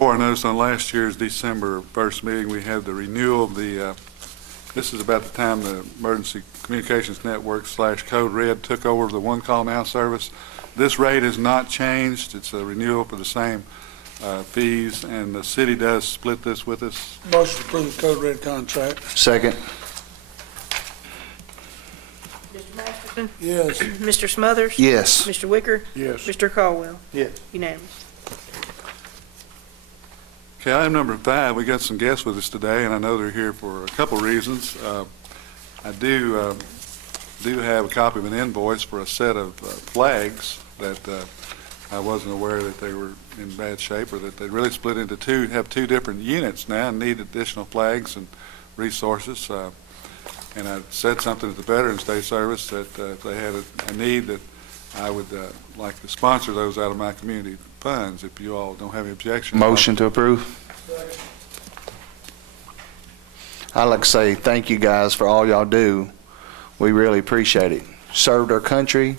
Before I noticed on last year's December 1st meeting, we had the renewal of the, this is about the time the Emergency Communications Network / Code Red took over the One Call Now service. This rate has not changed. It's a renewal for the same fees, and the city does split this with us. Motion to approve the Code Red contract. Second. Mr. Masterson? Yes. Mr. Smothers? Yes. Mr. Wicker? Yes. Mr. Caldwell? Yes. Unanimous. Okay, item number 5, we got some guests with us today, and I know they're here for a couple reasons. I do have a copy of an invoice for a set of flags that I wasn't aware that they were in bad shape, or that they really split into two, have two different units now and need additional flags and resources. And I said something to the Veterans Day service that if they had a need, that I would like to sponsor those out of my community funds, if you all don't have any objection. Motion to approve. I'd like to say thank you guys for all y'all do. We really appreciate it. Served our country,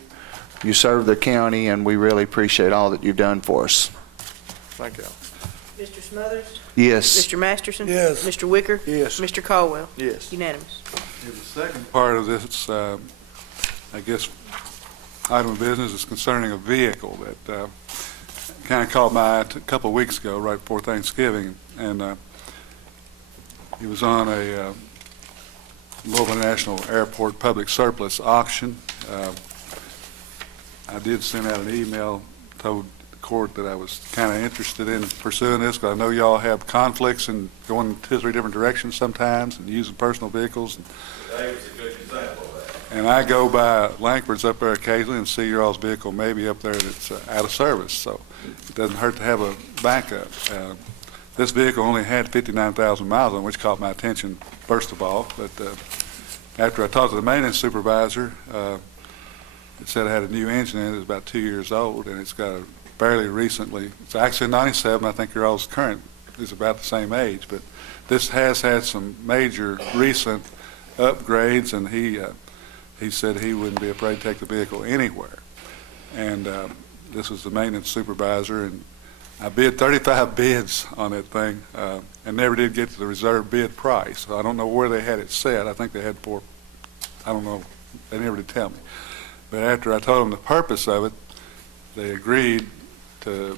you served the county, and we really appreciate all that you've done for us. Thank you. Mr. Smothers? Yes. Mr. Masterson? Yes. Mr. Wicker? Yes. Mr. Caldwell? Yes. Unanimous. The second part of this, I guess, item of business is concerning a vehicle that kind of caught my eye a couple of weeks ago, right before Thanksgiving, and it was on a Louisville National Airport public surplus auction. I did send out an email, told the court that I was kind of interested in pursuing this, because I know y'all have conflicts and going 2 or 3 different directions sometimes and using personal vehicles. Today was a good example of that. And I go by Langford's up there occasionally and see your all's vehicle maybe up there that's out of service, so it doesn't hurt to have a backup. This vehicle only had 59,000 miles on it, which caught my attention first of all, but after I talked to the maintenance supervisor, it said it had a new engine in it. It was about 2 years old, and it's got a fairly recently, it's actually 97, I think your all's current is about the same age, but this has had some major recent upgrades, and he said he wouldn't be afraid to take the vehicle anywhere. And this was the maintenance supervisor, and I bid 35 bids on that thing and never did get to the reserve bid price. So I don't know where they had it set. I think they had 4, I don't know, they never did tell me. But after I told them the purpose of it, they agreed to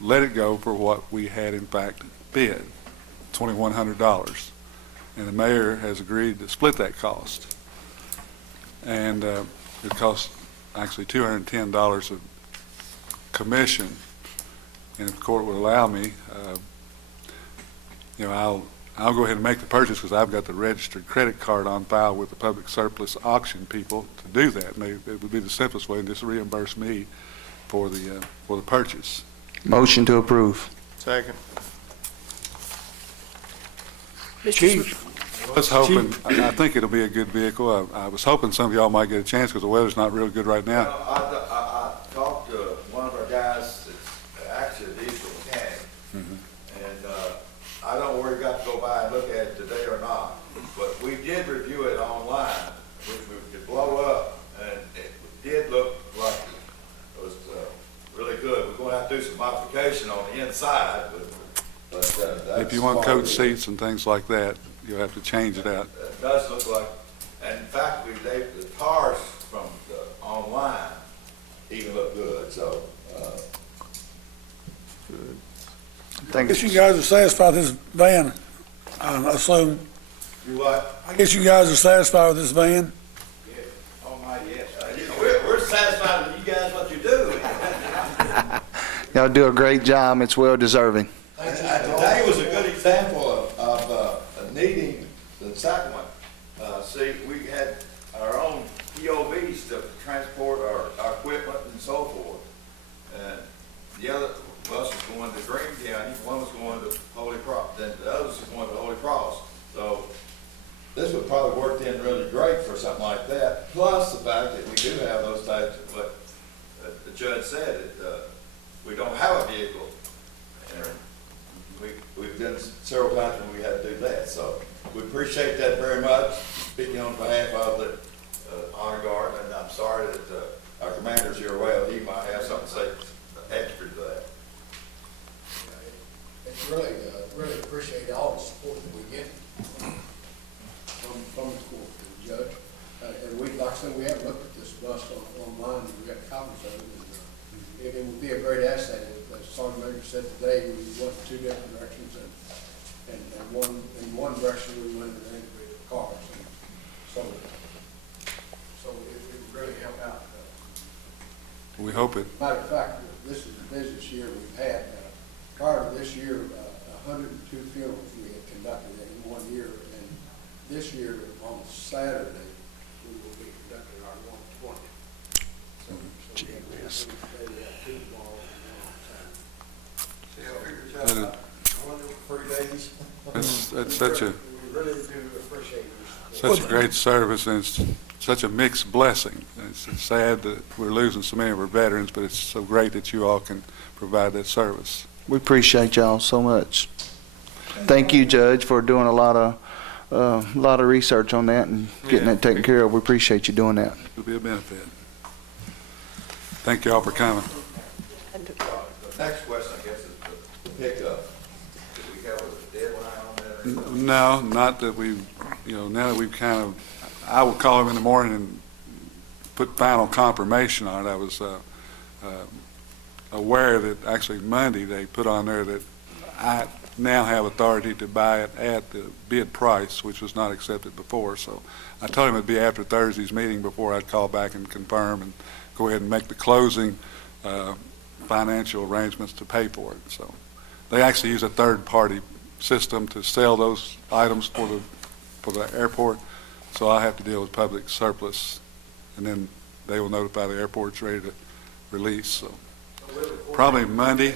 let it go for what we had in fact bid, $2,100. And the mayor has agreed to split that cost. And it costs actually $210 of commission. And if the court would allow me, I'll go ahead and make the purchase, because I've got the registered credit card on file with the public surplus auction people to do that. And it would be the simplest way, and just reimburse me for the purchase. Motion to approve. Second. Chief. I was hoping, I think it'll be a good vehicle. I was hoping some of y'all might get a chance, because the weather's not real good right now. I talked to one of our guys that's actually a diesel mechanic, and I don't know where he got to go by and look at it today or not, but we did review it online, which we could blow up, and it did look like it was really good. We're going to have to do some modification on the inside, but that's If you want part coach of it. seats and things like that, you'll have to change it out. It does look like, and in fact, the cars from the online even look good, so. I guess you guys are satisfied with this van, I assume. You what? I guess you guys are satisfied with this van? Yeah. Oh my, yes. We're satisfied with you guys, what you do. Y'all do a great job. It's well deserving. Today was a good example of needing the second one. See, we had our own POVs to transport our equipment and so forth. And the other bus was going to Green County, one was going to Holy Cross, then the others was going to Holy Cross. So this would probably work in really great for something like that. Plus the fact that we do have those types of what the judge said, that we don't have a vehicle. And we've done several times when we had to do that. So we appreciate that very much. Speaking on behalf of the Honor Guard, and I'm sorry that our commander's here. Well, he might have something to say extra to that. It's really appreciate all the support that we get from the court and the judge. And we, like I said, we haven't looked at this bus online, we got copies of it. And it would be a great asset. As Sergeant Major said today, we went two different directions, and in one direction we went in an integrated cars. And so it would really help out. We hope it. Matter of fact, this is the busiest year we've had. Prior to this year, 102 funerals we had conducted in 1 year, and this year on Saturday we will be conducting our 120. So Gee, That's such a we really do appreciate this. such a great service, and it's such a mixed blessing. It's sad that we're losing so many of our veterans, but it's so great that you all can provide that service. We appreciate y'all so much. Thank you, Judge, for doing a lot of research on that and getting that taken care of. We appreciate you doing that. It'll be a benefit. Thank you all for coming. The next question, I guess, is the pickup. Do we have a deadline on that? No, not that we, now that we've kind of, I would call him in the morning and put final confirmation on it. I was aware that actually Monday they put on there that I now have authority to buy it at the bid price, which was not accepted before. So I told him it'd be after Thursday's meeting before I'd call back and confirm and go ahead and make the closing financial arrangements to pay for it. So they actually use a third-party system to sell those items for the airport. So I have to deal with public surplus, and then they will notify the airport it's ready to release. So probably Monday.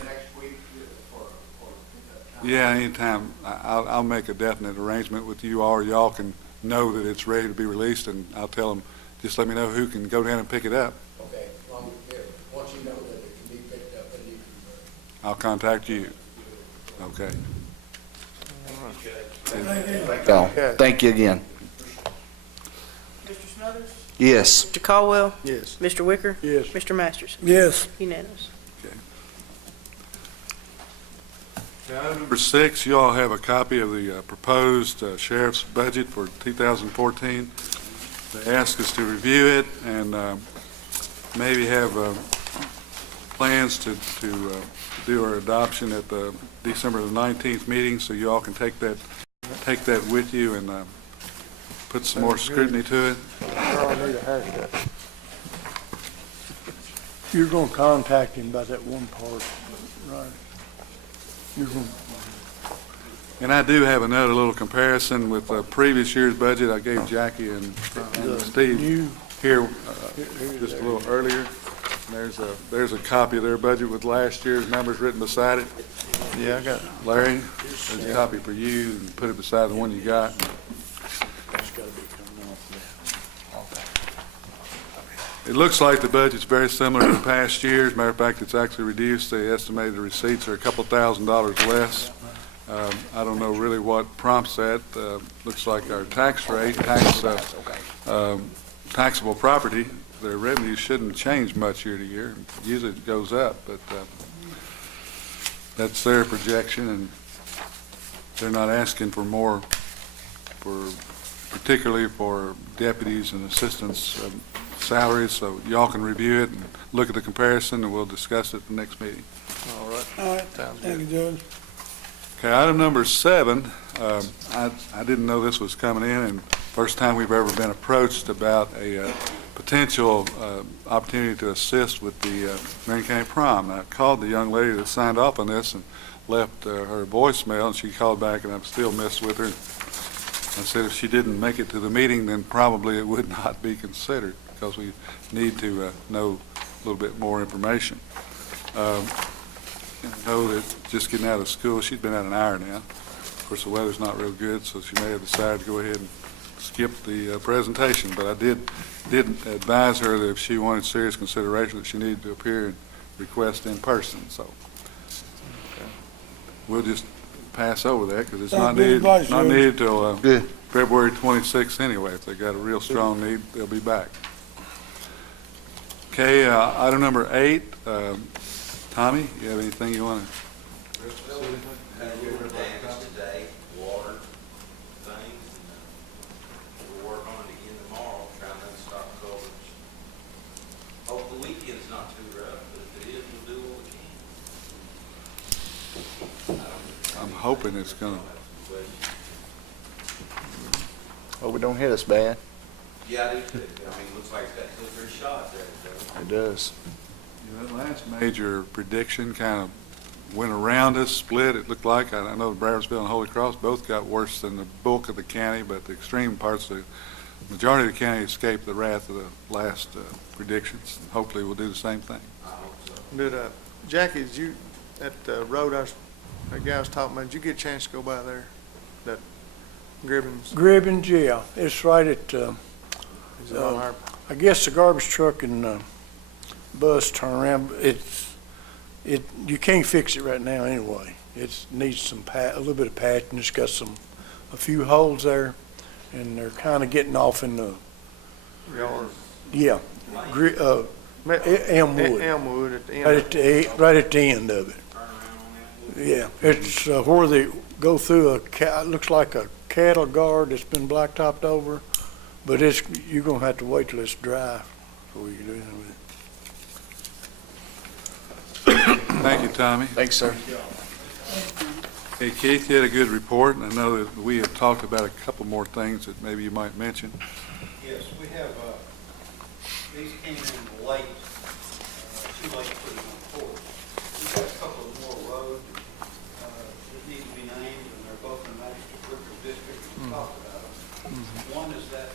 Yeah, anytime. I'll make a definite arrangement with you all, or y'all can know that it's ready to be released, and I'll tell them, just let me know who can go down and pick it up. Okay, once you know that it can be picked up, then you can. I'll contact you. Okay. Thank you again. Mr. Smothers? Yes. Mr. Caldwell? Yes. Mr. Wicker? Yes. Mr. Masterson? Yes. Unanimous. Item number 6, you all have a copy of the proposed sheriff's budget for 2014. They ask us to review it and maybe have plans to do our adoption at the December the 19th meeting, so you all can take that with you and put some more scrutiny to it. You're gonna contact him about that one part, right? You're gonna, And I do have another little comparison with the previous year's budget. I gave Jackie and Steve here just a little earlier. There's a copy of their budget with last year's numbers written beside it. yeah, I got it. Larry, there's a copy for you, and put it beside the one you got. It looks like the budget's very similar to past years. Matter of fact, it's actually reduced. They estimated the receipts are a couple $1,000s less. I don't know really what prompts that. Looks like our tax rate, taxable property, their revenue shouldn't change much year to year. Usually it goes up, but that's their projection, and they're not asking for more, particularly for deputies and assistants salaries. So y'all can review it and look at the comparison, and we'll discuss it at the next meeting. All right, thank you, Judge. Okay, item number 7, I didn't know this was coming in, and first time we've ever been approached about a potential opportunity to assist with the Marion County Prom. I called the young lady that signed off on this and left her voicemail, and she called back, and I'm still messed with her. I said if she didn't make it to the meeting, then probably it would not be considered, because we need to know a little bit more information. I know that just getting out of school, she's been out an hour now. Of course, the weather's not real good, so she may have decided to go ahead and skip the presentation. But I did advise her that if she wanted serious consideration, that she needed to appear and request in person. So we'll just pass over that, because it's not needed till February 26th anyway. If they got a real strong need, they'll be back. Okay, item number 8. Tommy, you have anything you want to? hoping it's gonna, Hope it don't hit us bad. Yeah, I do too. I mean, it looks like it's got 2 or 3 shots at it, though. It does. that last major prediction kind of went around us, split, it looked like. I know Brownsville and Holy Cross both got worse than the bulk of the county, but the extreme parts, the majority of the county escaped the wrath of the last predictions. Hopefully we'll do the same thing. I hope so. Did, Jackie, did you, at the road that guy was talking about, did you get a chance to go by there? That Gribbins, Gribbins, yeah, it's right at, is it on our, I guess the garbage truck and bus turn around. You can't fix it right now anyway. It needs some a little bit of patching. It's got a few holes there, and they're kind of getting off in the, yard? yeah, Elmwood. Elmwood at the end. Right at the end of it. Turn around on that. Yeah, it's where they go through it looks like a cattle guard that's been blacktopped over, but you're gonna have to wait till it's dry before you can do anything with it. Thank you, Tommy. Thanks, sir. Hey, Keith, you had a good report, and I know that we have talked about a couple more things that maybe you might mention. Yes, we have, these came in late, too late to put it on the court. We've got a couple of more roads that need to be named, and they're both in Magistrate River District, we talked about them. One is that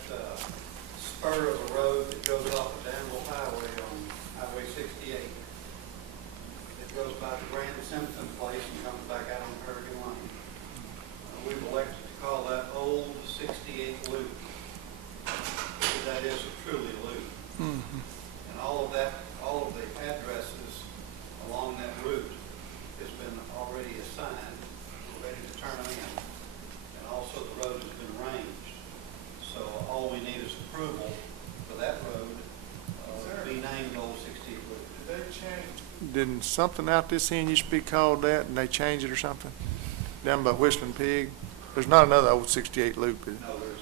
spur of a road that goes off of Danville Highway on Highway 68. It goes by the Grand Simpson place and comes back out on Hurricane Lane. We've elected to call that Old 68 Loop. That is a truly loop. And all of the addresses along that route has been already assigned. We're ready to turn them in. And also the road has been arranged. So all we need is approval for that road to be named Old 68 Loop. Did they change? Didn't something out this end used to be called that, and they changed it or something? Down by Whistling Pig? There's not another Old 68 Loop, is No, there's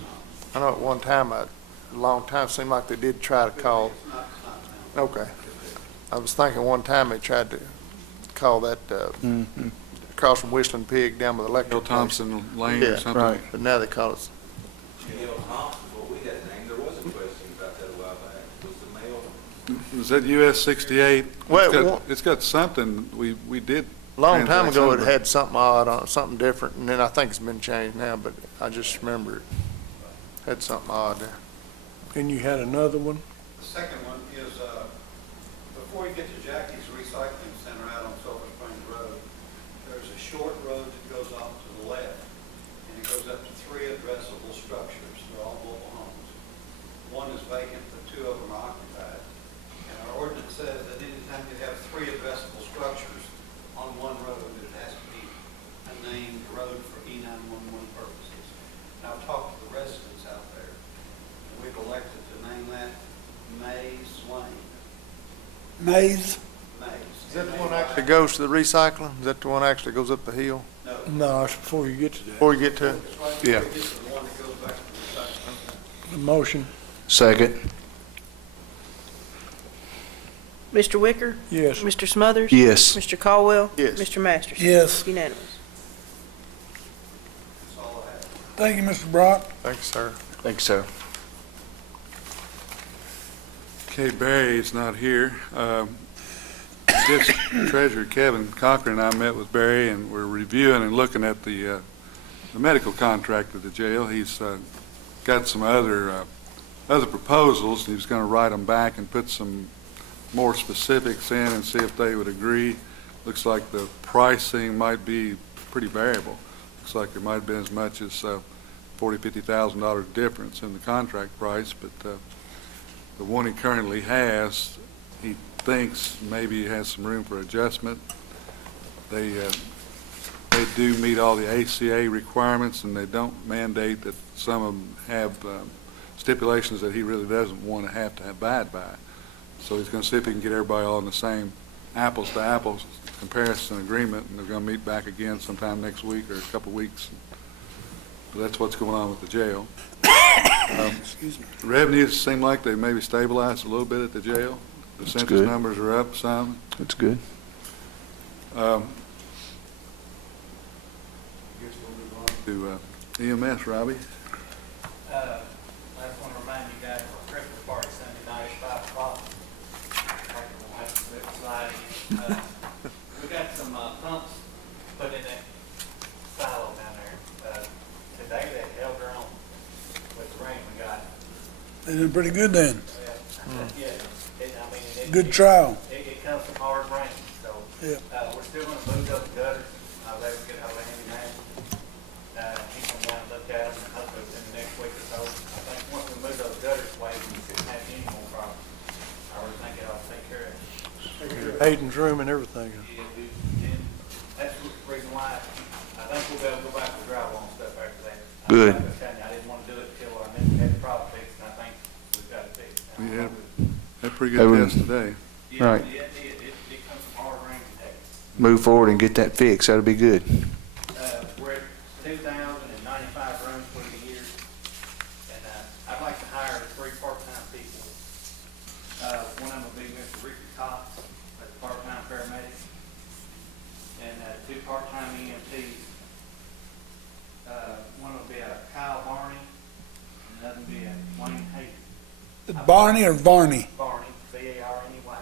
not. I know at one time, a long time, seemed like they did try to call. It's not now. Okay. I was thinking one time they tried to call that, across from Whistling Pig down by the electric Bill place. Thompson Lane Yeah, or something. right, but now they call it, Neil Thompson, what we had named, there was a question about that a while back. Was the mail? Is that US 68? Well, It's got something, we did. long time translate ago, it something. had something odd on it, something different, and then I think it's been changed now, but I just remember it had something odd there. And you had another one? The second one is, before you get to Jackie's Recycling Center out on Silver Springs Road, there's a short road that goes off to the left, and it goes up to 3 addressable structures. They're all mobile homes. One is vacant, but 2 of them are occupied. And our ordinance says that anytime you have 3 addressable structures on one road, it has to be a named road for E911 purposes. And I've talked to the residents out there, and we've elected to name that Maze Lane. Maze? Maze. Is that the one actually goes to the recycling? Is that the one actually goes up the hill No. No, it's before you get to that. before you get to it? It's right Yeah. before you get to the one that goes back to the recycling. The motion, Second. Mr. Wicker? yes. Mr. Smothers? Yes. Mr. Caldwell? Yes. Mr. Masterson? Yes. Unanimous. That's all I have. Thank you, Mr. Brock. Thanks, sir. Thanks, sir. Okay, Barry's not here. District Treasurer Kevin Cochran and I met with Barry, and we're reviewing and looking at the medical contract at the jail. He's got some other proposals, and he was going to write them back and put some more specifics in and see if they would agree. Looks like the pricing might be pretty variable. Looks like there might have been as much as $40,000, $50,000 difference in the contract price, but the one he currently has, he thinks maybe has some room for adjustment. They do meet all the ACA requirements, and they don't mandate that some of them have stipulations that he really doesn't want to have abide by. So he's going to see if he can get everybody all in the same apples to apples comparison agreement, and they're going to meet back again sometime next week or a couple weeks. But that's what's going on with the jail. Revenues seem like they maybe stabilized a little bit at the jail. The census good. numbers are up some. That's good. to EMS, Robbie. I just want to remind you guys of our Christmas party Sunday night at 5 o'clock. We'll have to slip slide in. We got some pumps put in that silo down there. Today they held their own with the rain we got. They did pretty good then. Yeah, Good trial. It comes from hard rain, so. Yeah. We're still gonna move those gutters. I'll let him get hold of Andy man. He can go down and look at them, and hopefully within the next week or so. I think once we move those gutters away, we shouldn't have any more problems. I really think it ought to take care of it. Hayden's room and everything. And that's the reason why I think we'll be able to go back to drywall and stuff after that. Good. I was telling you, I didn't want to do it till I knew we had the problem fixed, and I think we've got it fixed. We had a pretty good test today. Yeah, Right. it comes from hard rain today. Move forward and get that fixed. That'll be good. We're at 2,095 rooms for the year, and I'd like to hire 3 part-time people. One of them will be Mr. Ricky Cox, as a part-time paramedic, and 2 part-time EMTs. One will be Kyle Barney, and another will be Wayne Hayden. Barney or Varney? Barney, B-A-R-N-E-Y.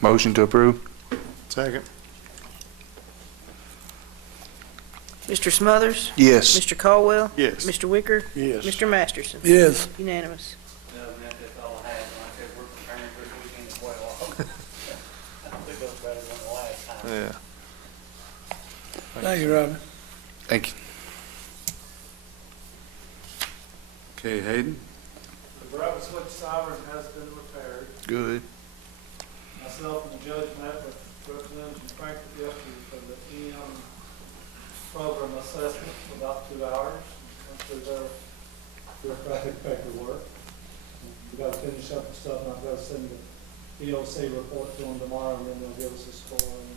Motion to approve? Second. Mr. Smothers? Yes. Mr. Caldwell? Yes. Mr. Wicker? Yes. Mr. Masterson? Yes. Unanimous. Other than that, that's all I have, and like I said, we're preparing for this weekend as well. I think it goes better than the last time. Yeah. Thank you, Robin. Thank you. Okay, Hayden? The rubber switch siren has been repaired. Good. Myself and the judge met with representatives from Frankfurt yesterday for the EM program assessment for about 2 hours. Went through their bureaucratic paperwork. We got to finish up the stuff, and I've got to send the EOC report to them tomorrow, and then they'll give us a score and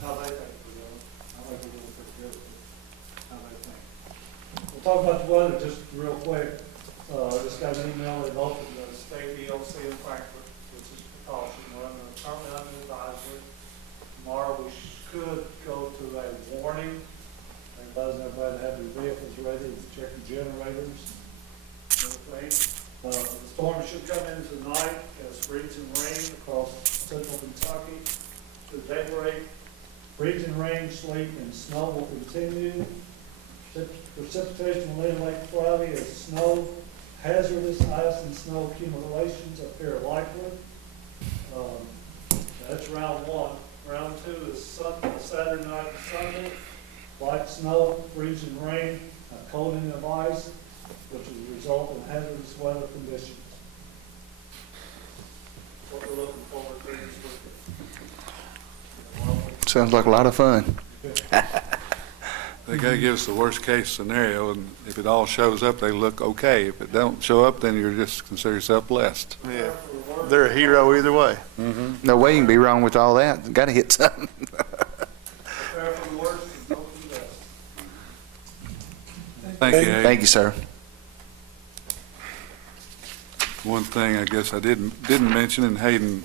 how they think we're doing. I think we're doing pretty good with how they think. We'll talk about the weather just real quick. Just got an email that opened the state EOC in Frankfurt, which is precaution. We're currently under advisory. Tomorrow we could go to a warning. Advising everybody to have their vehicles ready to check the generators. The storm should come in tonight as freezing rain across central Kentucky to daybreak. Freezing rain, sleet, and snow will continue. Precipitation later late Friday as snow, hazardous ice and snow accumulations appear likely. That's round 1. Round 2 is Saturday night and Sunday. Light snow, freezing rain, a coating of ice, which will result in hazardous weather conditions. What we're looking forward to this weekend. Sounds like a lot of fun. They gotta give us the worst case scenario, and if it all shows up, they look okay. If it don't show up, then you're just consider yourself blessed. Yeah. They're a hero either way. No way you can be wrong with all that. Got to hit something. Prepare for the worst and hope for the best. Thank you, Hayden. Thank you, sir. One thing I guess I didn't mention, and Hayden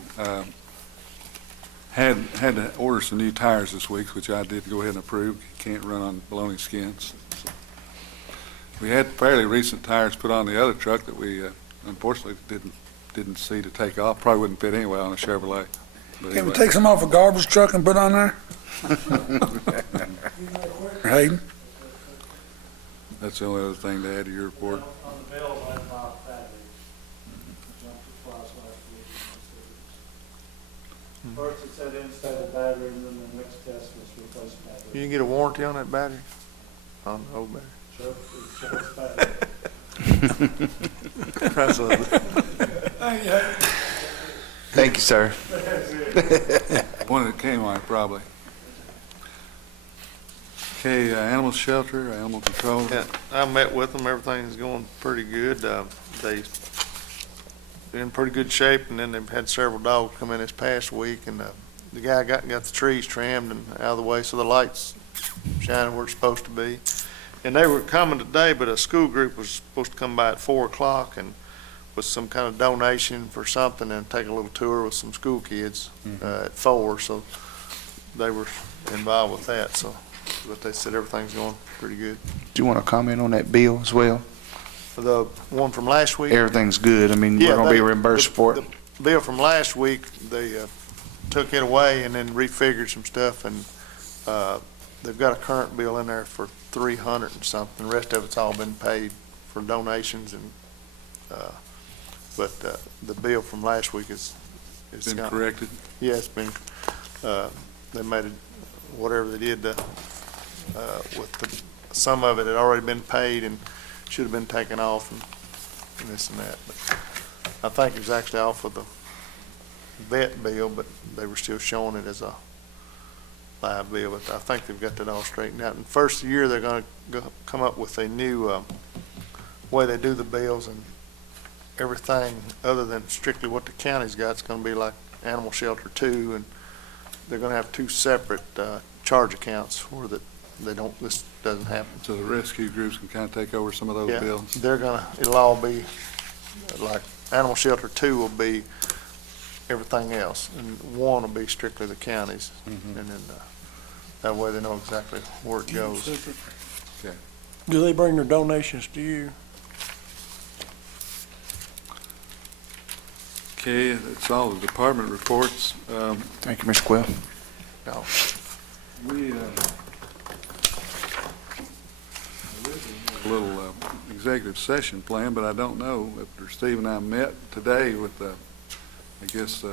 had to order some new tires this week, which I did go ahead and approve. You can't run on baloney skins. So we had fairly recent tires put on the other truck that we unfortunately didn't see to take off. Probably wouldn't fit anyway on a Chevrolet. But Can we anyway. take some off a garbage truck and put on there? Hayden? That's the only other thing to add to your report. On the bill, I have my battery. I jumped it twice last week. First it said installed battery, and then the next test was replace battery. You can get a warranty on that battery? On the old battery? Sure, it's battery. That's what- Thank you, sir. One that came on, probably. Okay, animal shelter, animal control. Yeah, I met with them, everything's going pretty good. They're in pretty good shape, and then they've had several dogs come in this past week, and the guy got the trees trimmed and out of the way so the lights shining where it's supposed to be. And they were coming today, but a school group was supposed to come by at 4 o'clock and with some kind of donation for something and take a little tour with some school kids at 4, so they were involved with that, so but they said everything's going pretty good. Do you want to comment on that bill as well? The one from last week? Everything's good. I mean, we're going to be reimbursed for it. The bill from last week, they took it away and then refigured some stuff, and they've got a current bill in there for 300 and something. The rest of it's all been paid for donations, and but the bill from last week is Been corrected? Yeah, it's been, they made it, whatever they did, with some of it had already been paid and should have been taken off and this and that. But I think it was actually off of the vet bill, but they were still showing it as a live bill. But I think they've got that all straightened out. And first year, they're gonna come up with a new way they do the bills, and everything other than strictly what the county's got is gonna be like Animal Shelter 2, and they're gonna have two separate charge accounts where that they don't, this doesn't happen. So the rescue groups can kind of take over some of those Yeah, bills? they're gonna, it'll all be, like, Animal Shelter 2 will be everything else, and 1 will be strictly the counties. Mhm. And then, that way they know exactly where it goes. Do they bring their donations to you? Okay, that's all the department reports. Thank you, Mr. Quill. No. We, a little executive session plan, but I don't know after Steve and I met today with, I guess,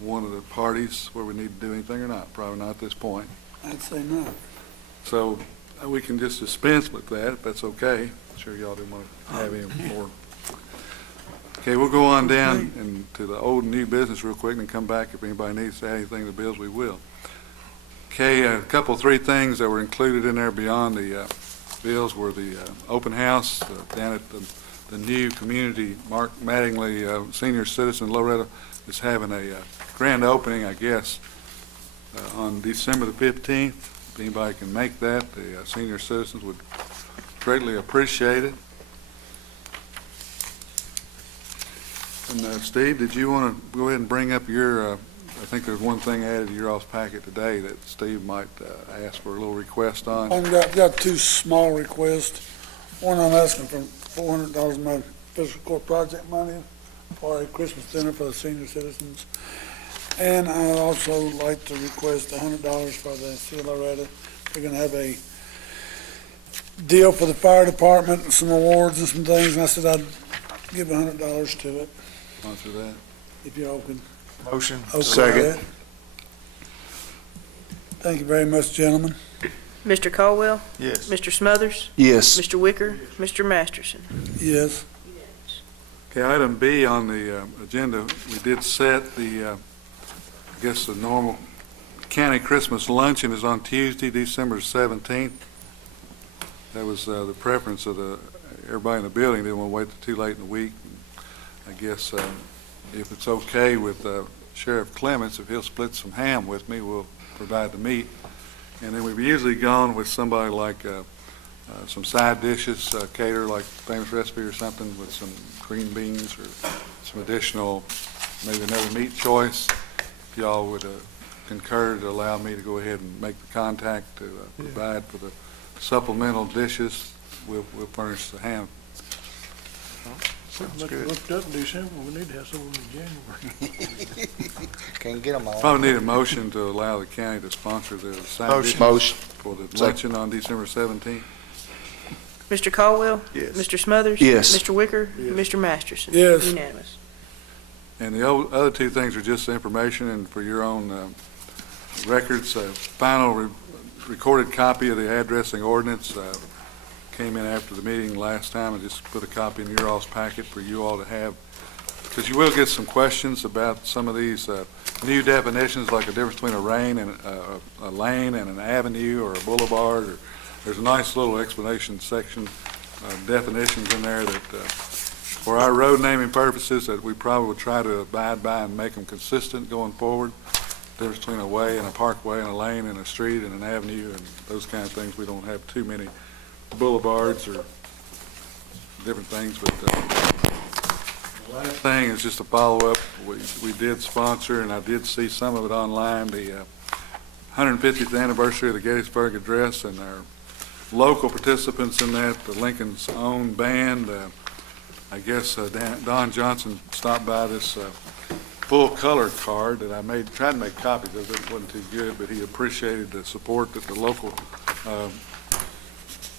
one of the parties where we need to do anything or not. Probably not at this point. I'd say not. So we can just dispense with that, if that's okay. Sure y'all didn't want to have any more. Okay, we'll go on down and to the old and new business real quick and come back. If anybody needs to add anything to the bills, we will. Okay, a couple, 3 things that were included in there beyond the bills were the open house down at the new community. Mark Mattingly, senior citizen Loretto, is having a grand opening, I guess, on December the 15th. If anybody can make that, the senior citizens would greatly appreciate it. And Steve, did you want to go ahead and bring up your, I think there's one thing added to your all's packet today that Steve might ask for a little request on. I've got 2 small requests. One, I'm asking for $400 of my fiscal court project money for a Christmas dinner for the senior citizens. And I'd also like to request $100 for the City of Loretta. We're going to have a deal for the fire department and some awards and some things, and I said I'd give $100 to it, Sponsor that. if you're open. Motion. Okay Second. with that. Thank you very much, gentlemen. Mr. Caldwell? Yes. Mr. Smothers? Yes. Mr. Wicker? Mr. Masterson? Yes. Okay, item B on the agenda, we did set the, I guess the normal county Christmas luncheon is on Tuesday, December 17th. That was the preference of everybody in the building. Didn't want to wait till too late in the week. I guess if it's okay with Sheriff Clements, if he'll split some ham with me, we'll provide the meat. And then we've usually gone with somebody like some side dishes, cater like Famous Recipe or something with some green beans or some additional, maybe another meat choice. If y'all would concur to allow me to go ahead and make the contact to provide for the supplemental dishes, we'll furnish the ham. Sounds good. Looked up in December, we need to have someone in January. Can't get them all. Probably need a motion to allow the county to sponsor the side dishes Motion. for the luncheon on December 17th. Mr. Caldwell? Yes. Mr. Smothers? Yes. Mr. Wicker? Mr. Masterson? Yes. Unanimous. And the other 2 things are just information and for your own records. Final recorded copy of the addressing ordinance came in after the meeting last time. I just put a copy in your all's packet for you all to have, because you will get some questions about some of these new definitions, like the difference between a lane and an avenue or a boulevard. Or there's a nice little explanation section of definitions in there that for our road naming purposes that we probably would try to abide by and make them consistent going forward. The difference between a way and a parkway and a lane and a street and an avenue and those kind of things. We don't have too many boulevards or different things. But the last thing is just a follow-up. We did sponsor, and I did see some of it online, the 150th anniversary of the Gettysburg Address, and our local participants in that, the Lincoln's own band. I guess Don Johnson stopped by this full color card that I tried to make copies of. It wasn't too good, but he appreciated the support that the local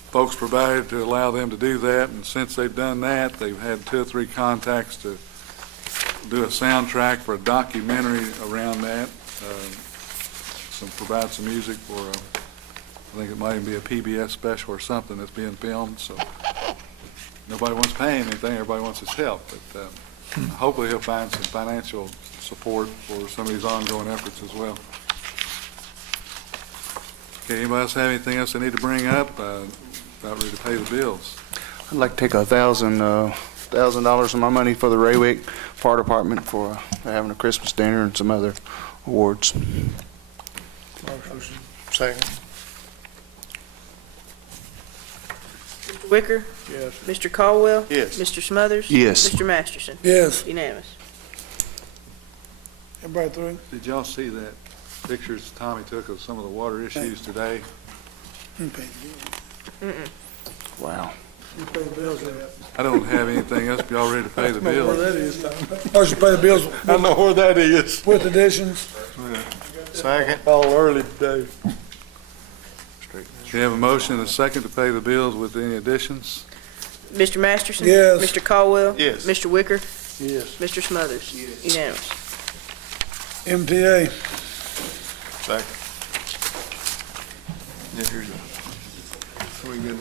folks provided to allow them to do that. And since they've done that, they've had 2 or 3 contacts to do a soundtrack for a documentary around that. Provide some music for, I think it might even be a PBS special or something that's being filmed. So nobody wants to pay him anything, everybody wants his help. But hopefully he'll find some financial support for some of these ongoing efforts as well. Okay, anybody else have anything else they need to bring up? About ready to pay the bills. I'd like to take $1,000 of my money for the Raywick Fire Department for having a Christmas dinner and some other awards. Motion. Second. Mr. Wicker? Yes. Mr. Caldwell? Yes. Mr. Smothers? Yes. Mr. Masterson? Yes. Unanimous. Everybody through? Did y'all see that pictures Tommy took of some of the water issues today? You pay the bills. Wow. You pay the bills. I don't have anything else. Y'all ready to pay the I know where bills? that is, Tom. Motion to pay the bills I know where that is. with additions. Second. All early today. We have a motion and a second to pay the bills with any additions. Mr. Masterson? Yes. Mr. Caldwell? Yes. Mr. Wicker? Yes. Mr. Smothers? Unanimous. MTA. Second. Yeah, here's it. We good now?